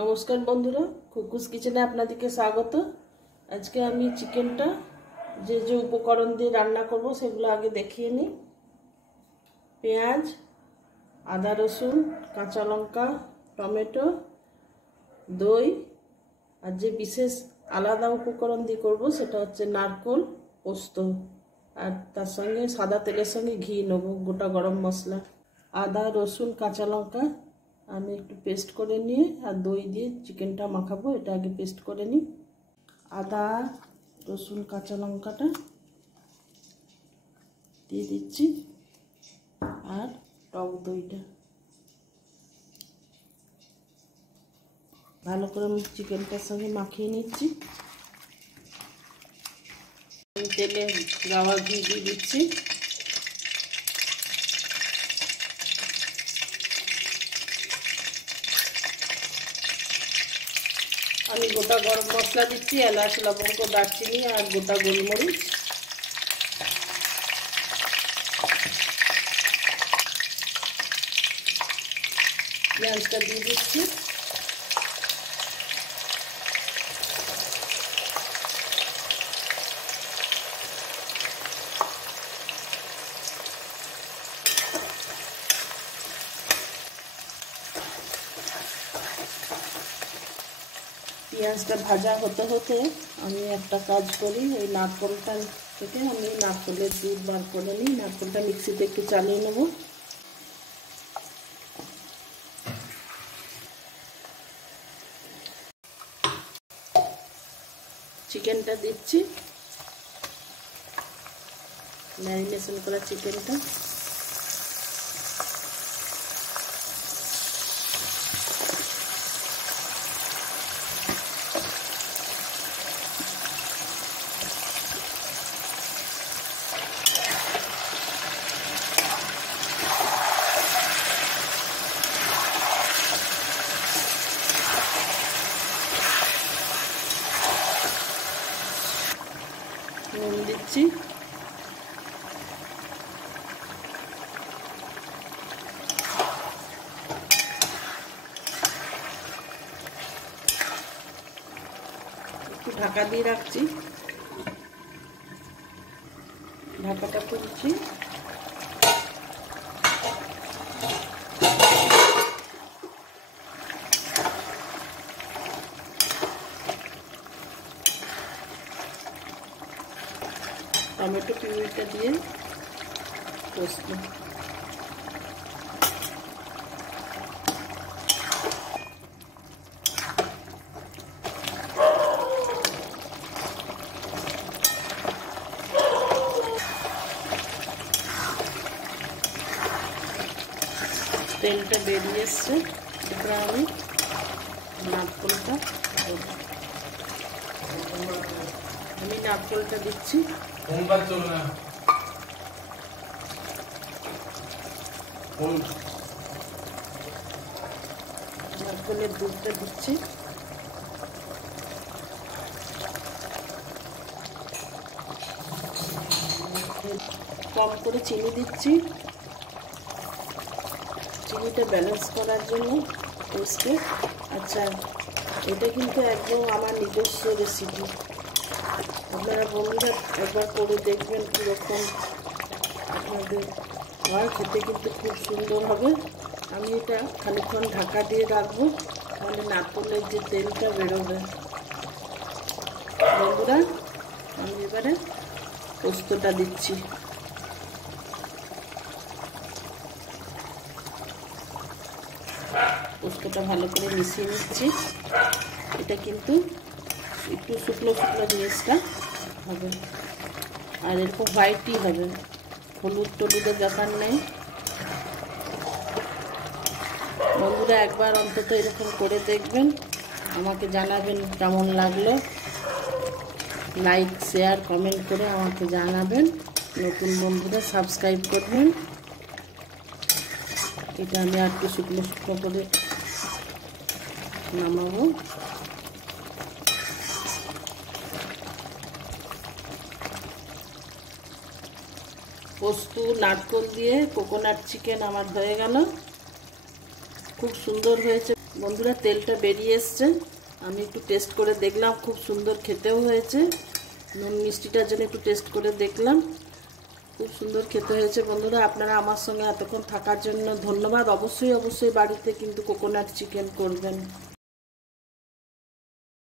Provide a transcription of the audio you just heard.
নমস্কার বন্ধুরা, খুকুস কিচেনে আপনাদেরকে স্বাগত। আজকে আমি চিকেনটা যে যে উপকরণ দিয়ে রান্না করব সেগুলো আগে দেখিয়ে নিই। পেঁয়াজ, আদা রসুন, কাঁচা লঙ্কা, টমেটো, দই, আর যে বিশেষ আলাদা উপকরণ দিয়ে করব সেটা হচ্ছে নারকেল, পোস্ত, আর তার সঙ্গে সাদা তেলের সঙ্গে ঘি নেব, গোটা গরম মশলা। আদা রসুন কাঁচা লঙ্কা আমি একটু পেস্ট করে নিয়ে আর দই দিয়ে চিকেনটা মাখাবো। এটা আগে পেস্ট করে নিই। আদা রসুন কাঁচা লঙ্কাটা দিয়ে দিচ্ছি আর টক দইটা ভালো করে চিকেনটার সঙ্গে মাখিয়ে নিচ্ছি। তেলে গাওয়া ঘি দিয়ে দিচ্ছি। আমি গোটা গরম মশলা দিচ্ছি, এলাচ লবঙ্গ দারচিনি আর গোটা গোলমরিচ। পেঁয়াজটা দিয়ে দিচ্ছি। পেঁয়াজটা ভাজা হতে হতে আমি একটা কাজ করি, এই নারকেলটা থেকে আমি নারকেলের দুধ বার করে নিই। নারকেলটা মিক্সিতে একটু চালিয়ে নেব। চিকেনটা দিচ্ছি, ম্যারিনেশন করা চিকেনটা। নুন দিচ্ছি, একটু ঢাকা দিয়ে রাখছি। ঢাকাটা তুলছি। টমেটো পিউরিটা দিয়ে কষবো। তেলটা বেরিয়ে এসছে, এবার আমি নারকেলটা দিচ্ছি। নারকেলের দুধটা দিচ্ছি। কম করে চিনি দিচ্ছি, চিনিটা ব্যালেন্স করার জন্য টেস্টে। আচ্ছা, এটা কিন্তু একদম আমার নিজস্ব রেসিপি। আপনারা বন্ধুরা একবার করে দেখবেন কীরকম আপনাদের হয়, খেতে কিন্তু খুব সুন্দর হবে। আমি এটা খানিকক্ষণ ঢাকা দিয়ে রাখবো, তাহলে নারকেলের যে তেলটা বেরোবে। বন্ধুরা, আমি এবারে পোস্তটা দিচ্ছি। পোস্তটা ভালো করে মিশিয়ে নিচ্ছি। এটা কিন্তু একটু শুকনো শুকনো জিনিসটা হবে, আর এরকম হোয়াইটই হবে, হলুদ টলুদের দরকার নেই। বন্ধুরা একবার অন্তত এরকম করে দেখবেন, আমাকে জানাবেন কেমন লাগলো। লাইক শেয়ার কমেন্ট করে আমাকে জানাবেন। নতুন বন্ধুরা সাবস্ক্রাইব করবেন। এটা আমি আর একটু শুকনো শুকনো করে নামাবো। পোস্ত নারকেল দিয়ে কোকোনাট চিকেন আমার হয়ে গেল। খুব সুন্দর হয়েছে। বন্ধুরা তেলটা বেরিয়ে এসছে, আমি একটু টেস্ট করে দেখলাম, খুব সুন্দর খেতেও হয়েছে। নুন মিষ্টিটার জন্য একটু টেস্ট করে দেখলাম, খুব সুন্দর খেতে হয়েছে। বন্ধুরা আপনারা আমার সঙ্গে এতক্ষণ থাকার জন্য ধন্যবাদ। অবশ্যই বাড়িতে কিন্তু কোকোনাট চিকেন করবেন।